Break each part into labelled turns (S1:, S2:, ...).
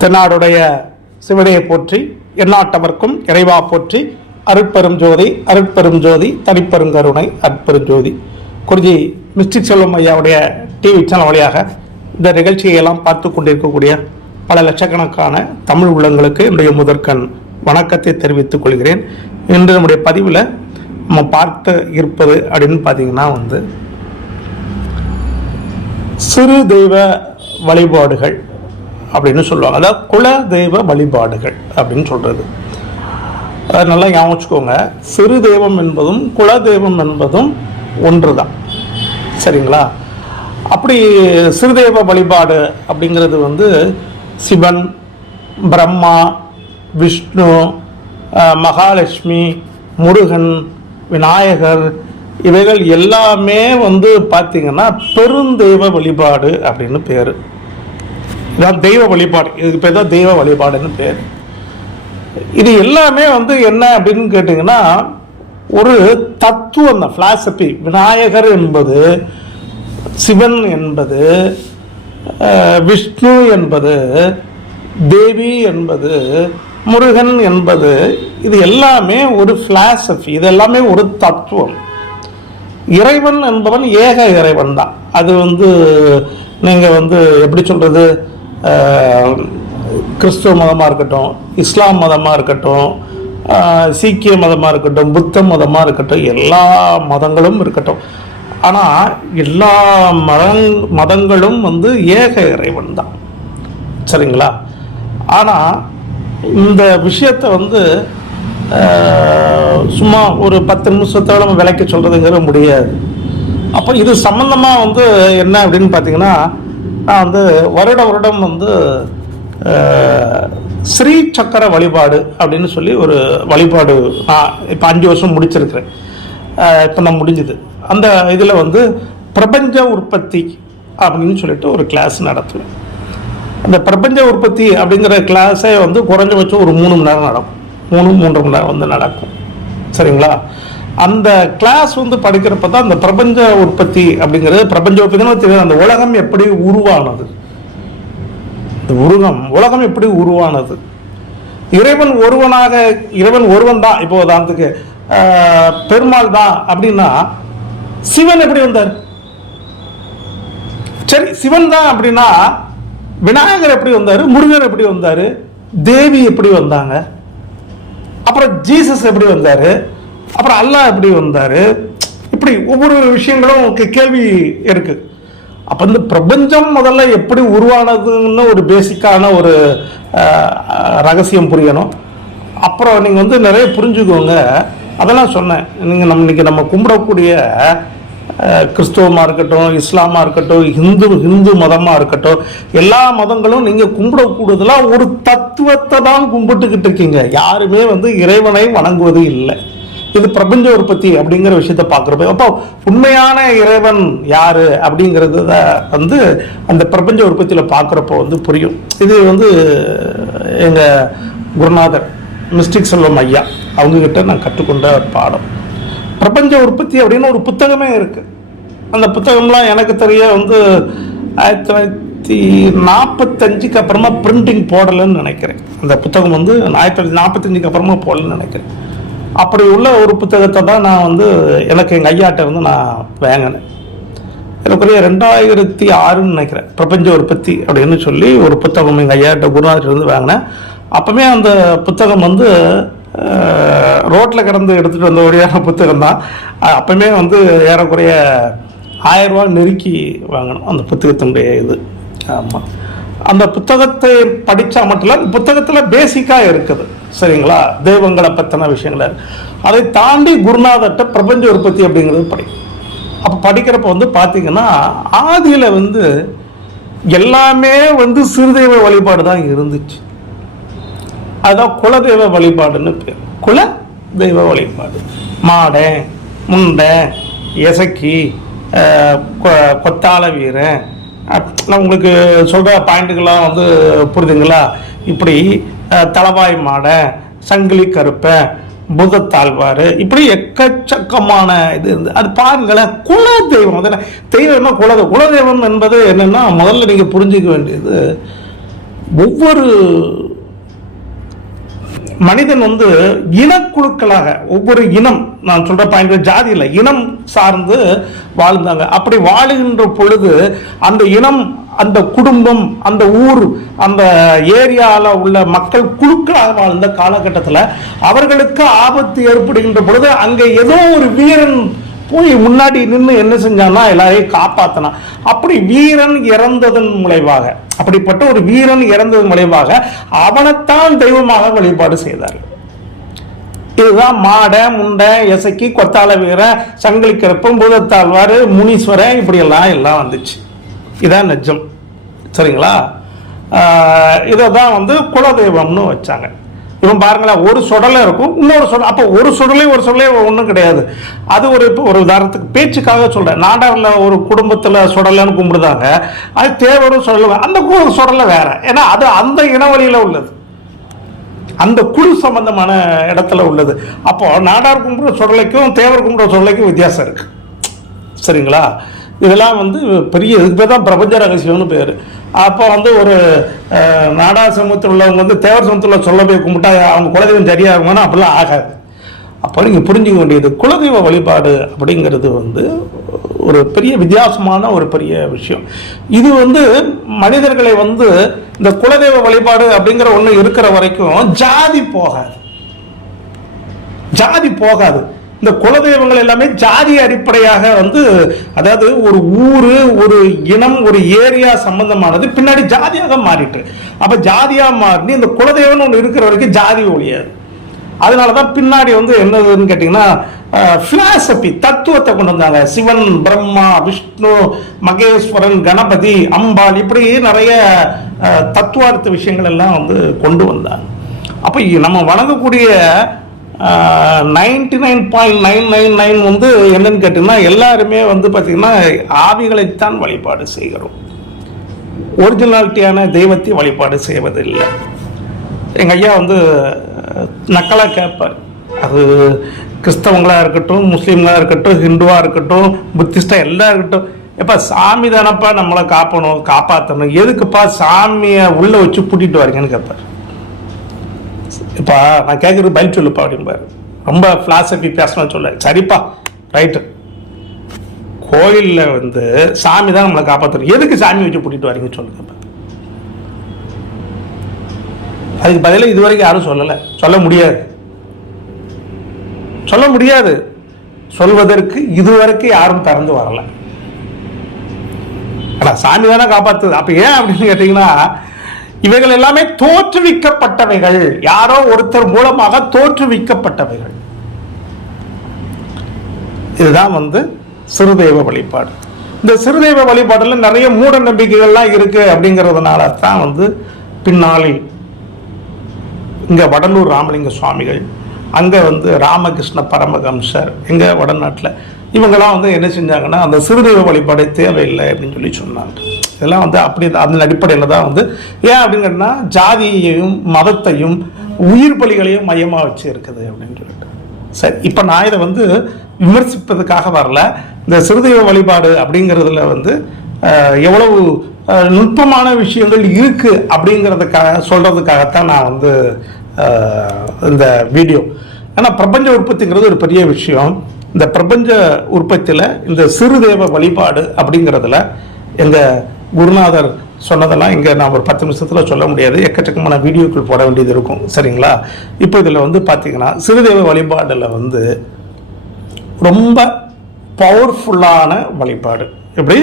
S1: தென்னாடுடைய சிவனையை போற்றி எந்நாட்டவர்க்கும் இறைவா போற்றி அருட்பெரும் ஜோதி அருட்பெரும் ஜோதி தனிப்பெருங்கருணை அற்பெரும் ஜோதி. குருஜி மிஸ்டிக் செல்வம் ஐயாவுடைய டிவி சேனல் வழியாக இந்த நிகழ்ச்சியை எல்லாம் பார்த்து கொண்டிருக்கக்கூடிய பல லட்சக்கணக்கான தமிழ் உள்ளங்களுக்கு என்னுடைய முதற்கண் வணக்கத்தை தெரிவித்துக் கொள்கிறேன். இன்று நம்முடைய பதிவில் நம்ம பார்த்து இருப்பது அப்படின்னு பார்த்தீங்கன்னா வந்து சிறு தெய்வ வழிபாடுகள். அப்படின்னு சொல்லுவாங்க. அதாவது குல தெய்வ வழிபாடுகள் அப்படின்னு சொல்கிறது அதை நல்லா ஞாபகம் வச்சுக்கோங்க. சிறு தெய்வம் என்பதும் குல தெய்வம் என்பதும் ஒன்று தான் சரிங்களா? அப்படி சிறுதெய்வ வழிபாடு அப்படிங்கிறது வந்து சிவன் பிரம்மா விஷ்ணு மகாலட்சுமி முருகன் விநாயகர் இவைகள் எல்லாமே வந்து பார்த்திங்கன்னா பெருந்தெய்வ வழிபாடு அப்படின்னு பேர். இதான் தெய்வ வழிபாடு. இதுக்கு பேர் தான் தெய்வ வழிபாடுன்னு பேர். இது எல்லாமே வந்து என்ன அப்படின்னு கேட்டிங்கன்னா ஒரு தத்துவம் தான் ஃபிலாசபி விநாயகர் என்பது சிவன் என்பது விஷ்ணு என்பது தேவி என்பது முருகன் என்பது இது எல்லாமே ஒரு ஃபிலாசபி இது எல்லாமே ஒரு தத்துவம். இறைவன் என்பவன் ஏக இறைவன் தான். அது வந்து நீங்கள் வந்து எப்படி சொல்கிறது கிறிஸ்துவ மதமாக இருக்கட்டும் இஸ்லாம் மதமாக இருக்கட்டும் சீக்கிய மதமாக இருக்கட்டும் புத்த மதமாக இருக்கட்டும் எல்லா மதங்களும் இருக்கட்டும். ஆனால் எல்லா மதங் மதங்களும் வந்து ஏக இறைவன் தான். சரிங்களா? ஆனால் இந்த விஷயத்தை வந்து சும்மா ஒரு பத்து நிமிஷத்தோட நம்ம விலைக்கு சொல்கிறதுங்கிற முடியாது. அப்போ இது சம்மந்தமாக வந்து என்ன அப்படின்னு பார்த்தீங்கன்னா நான் வந்து வருட வருடம் வந்து ஸ்ரீ சக்கர வழிபாடு அப்படின்னு சொல்லி ஒரு வழிபாடு நான் இப்போ அஞ்சு வருஷம் முடிச்சிருக்கிறேன். இப்போ நான் முடிஞ்சுது. அந்த இதில் வந்து பிரபஞ்ச உற்பத்தி அப்படின்னு சொல்லிட்டு ஒரு கிளாஸ் நடத்துவேன். அந்த பிரபஞ்ச உற்பத்தி அப்படிங்கிற கிளாஸே வந்து குறைஞ்சபட்சம் ஒரு மூணு மணி நேரம் நடக்கும். மூணு மூன்று மணி நேரம் வந்து நடக்கும். சரிங்களா? அந்த கிளாஸ் வந்து படிக்கிறப்ப தான் அந்த பிரபஞ்ச உற்பத்தி அப்படிங்கிறது பிரபஞ்ச உற்பத்தின்னு தெரியும் அந்த உலகம் எப்படி உருவானது? இந்த உருகம் உலகம் எப்படி உருவானது? இறைவன் ஒருவனாக இறைவன் ஒருவன் தான். இப்போ உதாரணத்துக்கு பெருமாள் தான் அப்படின்னா சிவன் எப்படி வந்தார்? சரி சிவன் தான் அப்படின்னா விநாயகர் எப்படி வந்தார்? முருகர் எப்படி வந்தார்? தேவி எப்படி வந்தாங்க? அப்புறம் ஜீசஸ் எப்படி வந்தார்? அப்புறம் அல்லாஹ் எப்படி வந்தார்? இப்படி ஒவ்வொரு விஷயங்களும் கேள்வி இருக்குது அப்போ இந்த பிரபஞ்சம் முதல்ல எப்படி உருவானதுன்னு ஒரு பேசிக்கான ஒரு ரகசியம் புரியணும். அப்புறம் நீங்கள் வந்து நிறைய புரிஞ்சுக்கோங்க. அதெல்லாம் சொன்னேன். நீங்கள் நம்ம இன்றைக்கி நம்ம கும்பிடக்கூடிய கிறிஸ்துவமாக இருக்கட்டும் இஸ்லாமாக இருக்கட்டும் ஹிந்து ஹிந்து மதமாக இருக்கட்டும் எல்லா மதங்களும் நீங்கள் கும்பிடக்கூடியதெல்லாம் ஒரு தத்துவத்தை தான் கும்பிட்டுக்கிட்டு இருக்கீங்க. யாருமே வந்து இறைவனை வணங்குவது இல்லை. இது பிரபஞ்ச உற்பத்தி அப்படிங்கிற விஷயத்த பார்க்குறப்ப அப்போ உண்மையான இறைவன் யாரு அப்படிங்கிறது வந்து அந்த பிரபஞ்ச உற்பத்தியில் பார்க்குறப்போ வந்து புரியும். இது வந்து எங்கள் குருநாதர் மிஸ்டிக் செல்வம் ஐயா அவங்கக்கிட்ட நான் கற்றுக்கொண்ட ஒரு பாடம். பிரபஞ்ச உற்பத்தி அப்படின்னு ஒரு புத்தகமே இருக்குது அந்த புத்தகம்லாம் எனக்கு தெரிய வந்து ஆயிரத்தி தொள்ளாயிரத்தி நாற்பத்தஞ்சுக்கு அப்புறமா பிரிண்டிங் போடலைன்னு நினைக்கிறேன். அந்த புத்தகம் வந்து ஆயிரத்தி தொள்ளாயிரத்தி நாற்பத்தஞ்சுக்கு அப்புறமா போடலன்னு நினைக்கிறேன். அப்படி உள்ள ஒரு புத்தகத்தை தான் நான் வந்து எனக்கு எங்கள் ஐயாட்ட வந்து நான் வாங்கினேன். எனக்குரிய ரெண்டாயிரத்தி ஆறுன்னு நினைக்கிறேன். பிரபஞ்ச உற்பத்தி அப்படின்னு சொல்லி ஒரு புத்தகம் எங்கள் ஐயாட்ட குருநாதர்லேருந்து வாங்கினேன். அப்போவுமே அந்த புத்தகம் வந்து ரோட்டில் கிடந்து எடுத்துகிட்டு வந்த ஒடியான புத்தகம் தான். அப்போவுமே வந்து ஏறக்குறைய ஆயிரம் நெருக்கி வாங்கணும் அந்த புத்தகத்தினுடைய இது. ஆமாம் அந்த புத்தகத்தை படித்தா மட்டும் இல்லை புத்தகத்தில் பேசிக்காக இருக்குது. சரிங்களா? தெய்வங்களை பற்றின விஷயங்கள. அதை தாண்டி குருநாதட்ட பிரபஞ்ச உற்பத்தி அப்படிங்கிறது படி. அப்போ படிக்கிறப்ப வந்து பார்த்தீங்கன்னா ஆதியில் வந்து எல்லாமே வந்து சிறுதெய்வ வழிபாடு தான் இருந்துச்சு. அதுதான் குலதெய்வ வழிபாடுன்னு பேர். குல தெய்வ வழிபாடு. மாடை முண்டை எசக்கி கொ- கொத்தாள வீரன் நான் உங்களுக்கு சொல்கிற பாயிண்ட்டுகள்லாம் வந்து புரிதுங்களா? இப்படி தலவாய் மாடை சங்கிலி கருப்பை புதத்தாழ்வார் இப்படி எக்கச்சக்கமான இது இருந்து அது பாருங்களேன் குல தெய்வம் அது என்ன தெய்வம்னா குல குலதெய்வம் என்பது என்னென்னா முதல்ல நீங்கள் புரிஞ்சிக்க வேண்டியது ஒவ்வொரு மனிதன் வந்து இனக்குழுக்களாக ஒவ்வொரு இனம் நான் சொல்ற பாயிண்ட் ஜாதி இல்லை இனம் சார்ந்து வாழ்ந்தாங்க. அப்படி வாழுகின்ற பொழுது அந்த இனம் அந்த குடும்பம் அந்த ஊர் அந்த ஏரியாவில் உள்ள மக்கள் குழுக்களாக வாழ்ந்த காலகட்டத்தில் அவர்களுக்கு ஆபத்து ஏற்படுகின்ற பொழுது அங்கே ஏதோ ஒரு வீரன் போய் முன்னாடி நின்று என்ன செஞ்சான்னா எல்லாரையும் காப்பாத்தினான் அப்படி வீரன் இறந்ததன் மூலயமாக அப்படிப்பட்ட ஒரு வீரன் இறந்ததன் மூலயமாக அவனைத்தான் தெய்வமாக வழிபாடு செய்தார்கள். இதுதான் மாடை முண்டை எசக்கி கொத்தால வீர சங்கிலி பூதத்தாழ்வார் முனீஸ்வரன் இப்படியெல்லாம் எல்லாம் வந்துச்சு. இதான் நிஜம் சரிங்களா? இதை தான் வந்து குலதெய்வம்னு வச்சாங்க. இவன் பாருங்களேன் ஒரு சுடலை இருக்கும் இன்னொரு சுடல் அப்போ ஒரு சுடலையும் ஒரு சுடலையும் ஒன்றும் கிடையாது. அது ஒரு இப்போ ஒரு உதாரணத்துக்கு பேச்சுக்காக சொல்கிறேன் நாடாரில் ஒரு குடும்பத்தில் சுடலைன்னு கும்பிடுதாங்க அது தேவரும் சுடலை அந்த கு- சுடலை வேற. ஏன்னா அது அந்த இனவழியில் உள்ளது. அந்த குழு சம்பந்தமான இடத்துல உள்ளது. அப்போ நாடார் கும்பிடுற சுடலைக்கும் தேவர் கும்பிடுற சுடலைக்கும் வித்தியாசம் இருக்கு. சரிங்களா? இதெல்லாம் வந்து பெரிய இதுக்கு பேர் தான் பிரபஞ்ச ரகசியம்னு பேர். அப்போ வந்து ஒரு நாடா சமூகத்தில் உள்ளவங்க வந்து தேவர் சமூகத்தில் சொல்ல போய் கும்பிட்டா அவங்க குலதெய்வம் சரியாகுமானா அப்படிலாம் ஆகாது. அப்போ நீங்கள் புரிஞ்சுக்க வேண்டியது குலதெய்வ வழிபாடு அப்படிங்கிறது வந்து ஒரு பெரிய வித்தியாசமான ஒரு பெரிய விஷயம். இது வந்து மனிதர்களை வந்து இந்த குலதெய்வ வழிபாடு அப்படிங்கிற ஒன்று இருக்கிற வரைக்கும் ஜாதி போகாது. ஜாதி போகாது. இந்த குலதெய்வங்கள் எல்லாமே ஜாதி அடிப்படையாக வந்து அதாவது ஒரு ஊர் ஒரு இனம் ஒரு ஏரியா சம்பந்தமானது பின்னாடி ஜாதியாக மாறிட்டு. அப்போ ஜாதியாக மாறி இந்த குலதெய்வம்னு ஒன்று இருக்கிற வரைக்கும் ஜாதி ஒழியாது. அதனால தான் பின்னாடி வந்து என்னதுன்னு கேட்டிங்கன்னா ஃபிலாசபி தத்துவத்தை கொண்டு வந்தாங்க. சிவன் பிரம்மா விஷ்ணு மகேஸ்வரன் கணபதி அம்பாள் இப்படி நிறைய தத்துவார்த்த விஷயங்கள் எல்லாம் வந்து கொண்டு வந்தாங்க. அப்போ நம்ம வணங்கக்கூடிய ninety nine point nine nine nine வந்து என்னன்னு கேட்டிங்கன்னா எல்லாருமே வந்து பார்த்திங்கன்னா ஆவிகளைத்தான் வழிபாடு செய்கிறோம். ஒரிஜினாலிட்டியான தெய்வத்தை வழிபாடு செய்வதில்லை. எங்கள் ஐயா வந்து நக்கலாக கேட்பார். அது கிறிஸ்தவங்களாக இருக்கட்டும் முஸ்லீம்களாக இருக்கட்டும் ஹிந்துவாக இருக்கட்டும் புத்திஸ்டாக எல்லாம் இருக்கட்டும் எப்போ சாமி தானப்பா நம்மளை காப்பணும் காப்பாற்றணும் எதுக்குப்பா சாமியை உள்ளே வச்சு கூட்டிகிட்டு வரீங்கன்னு கேட்பார். இப்போ நான் கேட்குறது பதில் சொல்லுப்பா அப்படின்பாரு ரொம்ப ஃபிலாசபி பேசணும்னு சொல்ல. சரிப்பா ரைட்டு கோயிலில் வந்து சாமி தான் நம்மளை காப்பாற்றுறோம் எதுக்கு சாமி வச்சு கூட்டிகிட்டு வரீங்கன்னு சொல்லுங்க அதுக்கு பதிலாக இதுவரைக்கும் யாரும் சொல்லலை. சொல்ல முடியாது. சொல்ல முடியாது. சொல்வதற்கு இதுவரைக்கும் யாரும் திறந்து வரலை. ஆனால் சாமி தானே காப்பாற்றுது அப்ப ஏன் அப்படின்னு கேட்டீங்கன்னா இவைகள் எல்லாமே தோற்றுவிக்கப்பட்டவைகள். யாரோ ஒருத்தர் மூலமாக தோற்றுவிக்கப்பட்டவைகள். இதுதான் வந்து சிறுதெய்வ வழிபாடு. இந்த சிறுதெய்வ வழிபாடுல நிறைய மூட நம்பிக்கைகள்லாம் இருக்கு அப்படிங்கிறதுனால தான் வந்து பின்னாளில் இங்கே வடலூர் ராமலிங்க சுவாமிகள் அங்கே வந்து ராமகிருஷ்ண பரமஹம்சர் எங்க வடநாட்டில் இவங்கெல்லாம் வந்து என்ன செஞ்சாங்கன்னா அந்த சிறுதெய்வ வழிபாடு தேவையில்லை அப்படின்னு சொல்லி சொன்னாங்க. இதெல்லாம் வந்து அப்படி அதன் அடிப்படையில் தான் வந்து ஏன் அப்படின்னு கேட்டா ஜாதியையும் மதத்தையும் உயிர் பலிகளையும் மையமாக வச்சு இருக்குது அப்படின்னு சொல்லிட்டு. சரி இப்போ நான் இதை வந்து விமர்சிப்பதுக்காக வரல. இந்த சிறுதெய்வ வழிபாடு அப்படிங்கிறதுல வந்து எவ்வளவு நுட்பமான விஷயங்கள் இருக்குது அப்படிங்கிறதுக்காக சொல்கிறதுக்காகத்தான் நான் வந்து இந்த வீடியோ. ஆனால் பிரபஞ்ச உற்பத்திங்கிறது ஒரு பெரிய விஷயம். இந்த பிரபஞ்ச உற்பத்தியில் இந்த சிறுதெய்வ வழிபாடு அப்படிங்கிறதுல எங்கள் குருநாதர் சொன்னதெல்லாம் இங்கே நான் ஒரு பத்து நிமிஷத்தில் சொல்ல முடியாது. எக்கச்சக்கமான வீடியோக்கள் போட வேண்டியது இருக்கும். சரிங்களா? இப்போ இதில் வந்து பார்த்தீங்கன்னா சிறுதேவ வழிபாடில் வந்து ரொம்ப பவர்ஃபுல்லான வழிபாடு. எப்படி?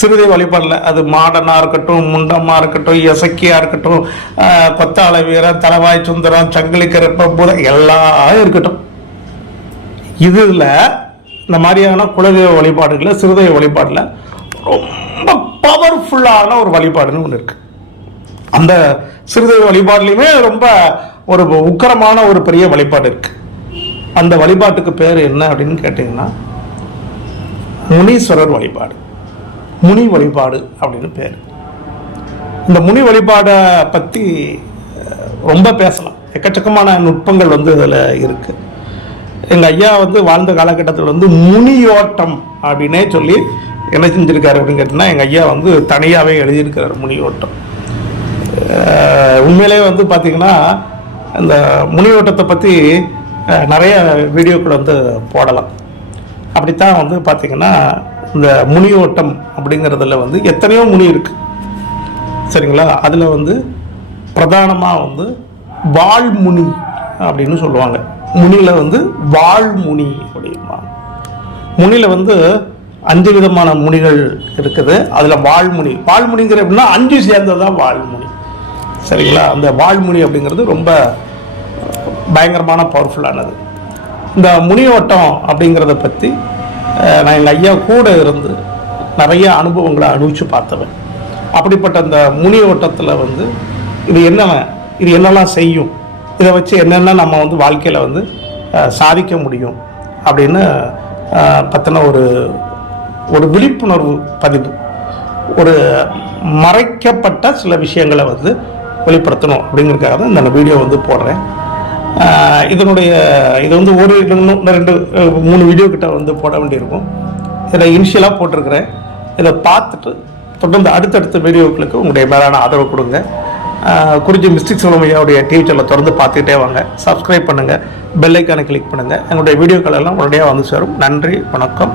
S1: சிறுதை வழிபாடில் அது மாடனாக இருக்கட்டும் முண்டமாக இருக்கட்டும் எசக்கியாக இருக்கட்டும் கொத்தாள வீரன் தலவாய் சுந்தரம் சங்கிலி கருப்ப பூத எல்லாம் இருக்கட்டும். இதில் இந்த மாதிரியான குலதெய்வ வழிபாடுகளில் சிறுதெய்வ வழிபாடில் ரொம்ப பவர்ஃபுல்லான ஒரு வழிபாடுன்னு ஒன்று இருக்கு. அந்த சிறுதெய்வ வழிபாடுலையுமே ரொம்ப ஒரு உக்கரமான ஒரு பெரிய வழிபாடு இருக்கு. அந்த வழிபாட்டுக்கு பேர் என்ன அப்படின்னு கேட்டிங்கன்னா முனீஸ்வரர் வழிபாடு. முனி வழிபாடு அப்படின்னு பேர். இந்த முனி வழிபாடை பற்றி ரொம்ப பேசலாம். எக்கச்சக்கமான நுட்பங்கள் வந்து இதில் இருக்குது எங்கள் ஐயா வந்து வாழ்ந்த காலகட்டத்தில் வந்து முனியோட்டம் அப்படின்னே சொல்லி என்ன செஞ்சிருக்காரு அப்படின்னு கேட்டிங்கன்னா எங்கள் ஐயா வந்து தனியாகவே எழுதியிருக்கிறார் முனியோட்டம். உண்மையிலே வந்து பார்த்தீங்கன்னா இந்த முனியோட்டத்தை பற்றி நிறைய வீடியோக்கள் வந்து போடலாம். அப்படித்தான் வந்து பார்த்தீங்கன்னா இந்த முனியோட்டம் அப்படிங்கிறதுல வந்து எத்தனையோ முனி இருக்குது சரிங்களா? அதில் வந்து பிரதானமாக வந்து வாழ்முனி அப்படின்னு சொல்லுவாங்க. முனியில் வந்து வாழ்முனி அப்படிம்பாங்க. முனியில் வந்து அஞ்சு விதமான முனிகள் இருக்குது. அதில் வாழ்முனி வாழ்முனிங்கிற அப்படின்னா அஞ்சு சேர்ந்தது தான் வாழ்முனி சரிங்களா? அந்த வாழ்முனி அப்படிங்கிறது ரொம்ப பயங்கரமான பவர்ஃபுல்லானது இந்த முனியோட்டம் அப்படிங்கிறத பற்றி நான் எங்கள் ஐயா கூட இருந்து நிறைய அனுபவங்களை அனுபவித்து பார்த்தவன். அப்படிப்பட்ட அந்த முனியோட்டத்தில் வந்து இது என்னென்ன இது என்னெல்லாம் செய்யும்? இதை வச்சு என்னென்ன நம்ம வந்து வாழ்க்கையில் வந்து சாதிக்க முடியும்? அப்படின்னு பற்றின ஒரு ஒரு விழிப்புணர்வு பதிவு ஒரு மறைக்கப்பட்ட சில விஷயங்களை வந்து வெளிப்படுத்தணும் அப்படிங்கிறதுக்காக தான் இந்த வீடியோ வந்து போடுறேன். இதனுடைய இது வந்து ஒரு ரெண்டு மூணு வீடியோ கிட்ட வந்து போட வேண்டியிருக்கும். இதை இனிஷியலாக போட்டிருக்கிறேன். இதை பார்த்துட்டு தொடர்ந்து அடுத்தடுத்த வீடியோக்களுக்கு உங்களுடைய மேலான ஆதரவு கொடுங்க. குறிஞ்சி மிஸ்டிக் சிவமையாவுடைய டிவிச்சரில் தொடர்ந்து பார்த்துக்கிட்டே வாங்க. சப்ஸ்கிரைப் பண்ணுங்கள் பெல்லைக்கானை கிளிக் பண்ணுங்கள் எங்களுடைய வீடியோக்கள் எல்லாம் உடனடியாக வந்து சேரும். நன்றி வணக்கம்.